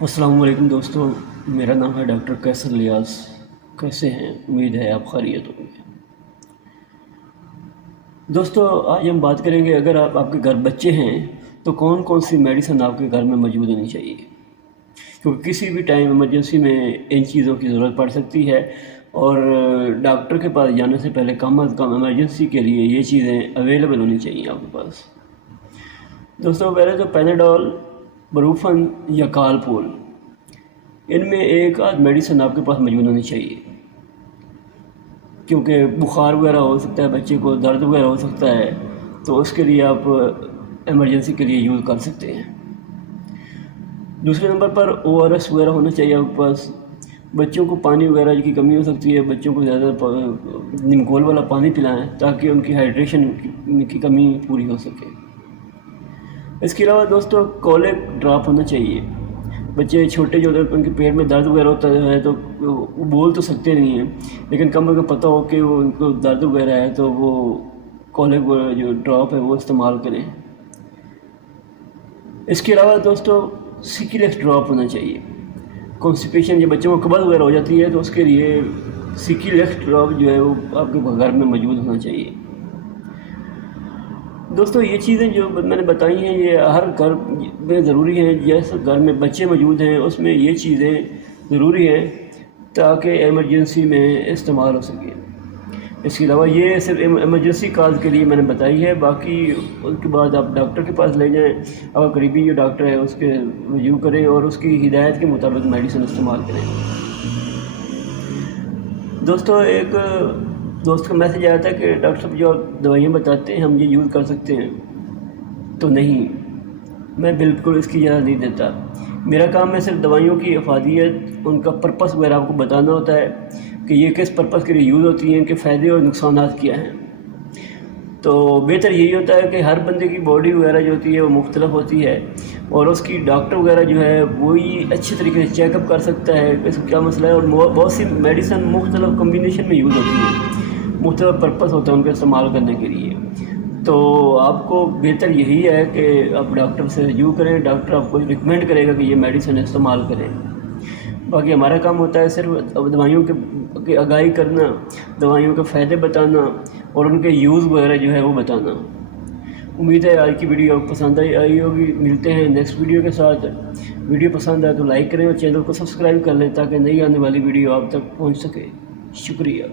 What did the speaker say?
السلام علیکم دوستو، میرا نام ہے ڈاکٹر کیسر لیاس۔ کیسے ہیں؟ امید ہے آپ خیریت ہوں گے۔ دوستو آج ہم بات کریں گے، اگر آپ کے گھر بچے ہیں تو کون کون سی میڈیسن آپ کے گھر میں موجود ہونی چاہیے، کیونکہ کسی بھی ٹائم ایمرجنسی میں ان چیزوں کی ضرورت پڑ سکتی ہے، اور ڈاکٹر کے پاس جانے سے پہلے کم از کم ایمرجنسی کے لیے یہ چیزیں اویلیبل ہونی چاہیے آپ کے پاس۔ دوستو پہلے تو پیناڈول، بروفن یا کالپول، ان میں ایک آدھ میڈیسن آپ کے پاس موجود ہونی چاہیے، کیونکہ بخار وغیرہ ہو سکتا ہے، بچے کو درد وغیرہ ہو سکتا ہے، تو اس کے لیے آپ ایمرجنسی کے لیے یوز کر سکتے ہیں۔ دوسرے نمبر پر ORS وغیرہ ہونا چاہیے آپ کے پاس۔ بچوں کو پانی وغیرہ کی کمی ہو سکتی ہے، بچوں کو زیادہ نمکول والا پانی پلائیں تاکہ ان کی ہائیڈریشن کی کمی پوری ہو سکے۔ اس کے علاوہ دوستو کولک ڈراپ ہونا چاہیے۔ بچے چھوٹے جو ان کے پیٹ میں درد وغیرہ ہوتا ہے تو وہ بول تو سکتے نہیں ہیں، لیکن کم از کم پتہ ہو کہ وہ ان کو درد وغیرہ ہے تو وہ کولک جو ڈراپ ہے وہ استعمال کریں۔ اس کے علاوہ دوستو سیکیلیکس ڈراپ ہونا چاہیے۔ کانسٹیپیشن، جب بچوں کو قبض وغیرہ ہو جاتی ہے تو اس کے لیے سیکیلیکس ڈراپ جو ہے وہ آپ کے گھر میں موجود ہونا چاہیے۔ دوستو یہ چیزیں جو میں نے بتائی ہیں یہ ہر گھر میں ضروری ہیں، جیسے گھر میں بچے موجود ہیں اس میں یہ چیزیں ضروری ہیں تاکہ ایمرجنسی میں استعمال ہو سکے۔ اس کے علاوہ یہ صرف ایمرجنسی کاز کے لیے میں نے بتائی ہے، باقی اس کے بعد آپ ڈاکٹر کے پاس لے جائیں، آپ قریبی جو ڈاکٹر ہے اس کے رجوع کریں اور اس کی ہدایت کے مطابق میڈیسن استعمال کریں۔ دوستو ایک دوست کا میسیج آیا تھا کہ ڈاکٹر صاحب جو آپ دوائیاں بتاتے ہیں ہم یہ یوز کر سکتے ہیں، تو نہیں، میں بالکل اس کی اجازت نہیں دیتا۔ میرا کام ہے صرف دوائیوں کی افادیت، ان کا پرپس وغیرہ آپ کو بتانا ہوتا ہے کہ یہ کس پرپس کے لیے یوز ہوتی ہیں، کہ فائدے اور نقصانات کیا ہیں۔ تو بہتر یہی ہوتا ہے کہ ہر بندے کی باڈی وغیرہ جو ہوتی ہے وہ مختلف ہوتی ہے، اور اس کی ڈاکٹر وغیرہ جو ہے وہی اچھے طریقے سے چیک اپ کر سکتا ہے کہ اس کو کیا مسئلہ ہے، اور بہت سی میڈیسن مختلف کمبینیشن میں یوز ہوتی ہیں، مختلف پرپس ہوتا ہے ان کا استعمال کرنے کے لیے۔ تو آپ کو بہتر یہی ہے کہ آپ ڈاکٹر سے رجوع کریں، ڈاکٹر آپ کو ریکمینڈ کرے گا کہ یہ میڈیسن استعمال کریں۔ باقی ہمارا کام ہوتا ہے صرف دوائیوں کے آگاہی کرنا، دوائیوں کے فائدے بتانا اور ان کے یوز وغیرہ جو ہے وہ بتانا۔ امید ہے آج کی ویڈیو آپ کو پسند آئی ہوگی۔ ملتے ہیں نیکسٹ ویڈیو کے ساتھ۔ ویڈیو پسند آئے تو لائک کریں اور چینل کو سبسکرائب کر لیں تاکہ نئی آنے والی ویڈیو آپ تک پہنچ سکے۔ شکریہ۔